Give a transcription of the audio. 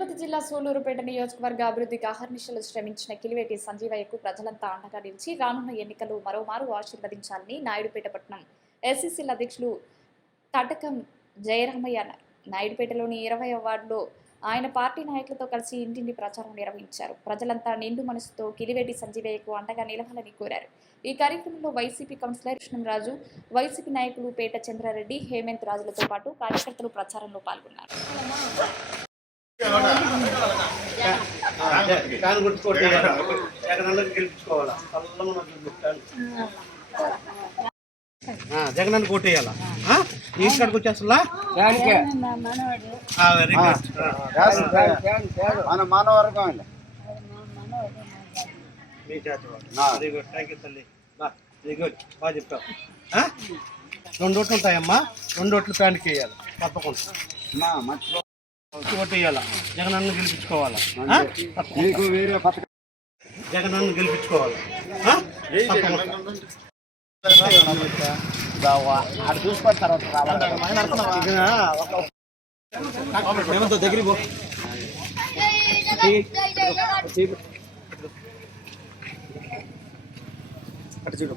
తిరుపతి జిల్లా సూలూరుపేట నియోజకవర్గ అభివృద్ధికి అహర్నిశలు శ్రమించిన కిలివేటి సంజీవయ్యకు ప్రజలంతా అండగా నిలిచి రానున్న ఎన్నికలు మరోమారు ఆశీర్వదించాలని నాయుడుపేట పట్టణం ఎస్సీసీల అధ్యక్షులు తటకం జయరామయ్య నాయుడుపేటలోని ఇరవై వార్డులో ఆయన పార్టీ నాయకులతో కలిసి ఇంటింటి ప్రచారం నిర్వహించారు. ప్రజలంతా నిండు మనసుతో కిలివేటి సంజీవయ్యకు అండగా నిలవాలని కోరారు. ఈ కార్యక్రమంలో వైసీపీ కౌన్సిలర్ కృష్ణంరాజు వైసీపీ నాయకులు పేట చంద్రారెడ్డి హేమంత్ రాజులతో పాటు కార్యకర్తలు ప్రచారంలో పాల్గొన్నారు. గుర్తుకోండి జగనన్నకి గెలిపించుకోవాలా జగనన్న కోటేయాలా నీ ఇక్కడికి వచ్చేస్తా వెరీ గుడ్. మన మానవర్గం అండి. మీ చేత ఆ. Very good. థ్యాంక్ యూ తల్లి. బా వెరీ గుడ్. బాగా చెప్తావు ఆ? రెండు ఓట్లు ఉంటాయమ్మా. రెండు ఓట్లు ఫ్యాన్కి వేయాలి. తప్పకుండా. మర్చిపో ఓటు జగనన్న గెలిపించుకోవాలా పథకం జగనన్న గెలిపించుకోవాలా తర్వాత పో అటు చూడు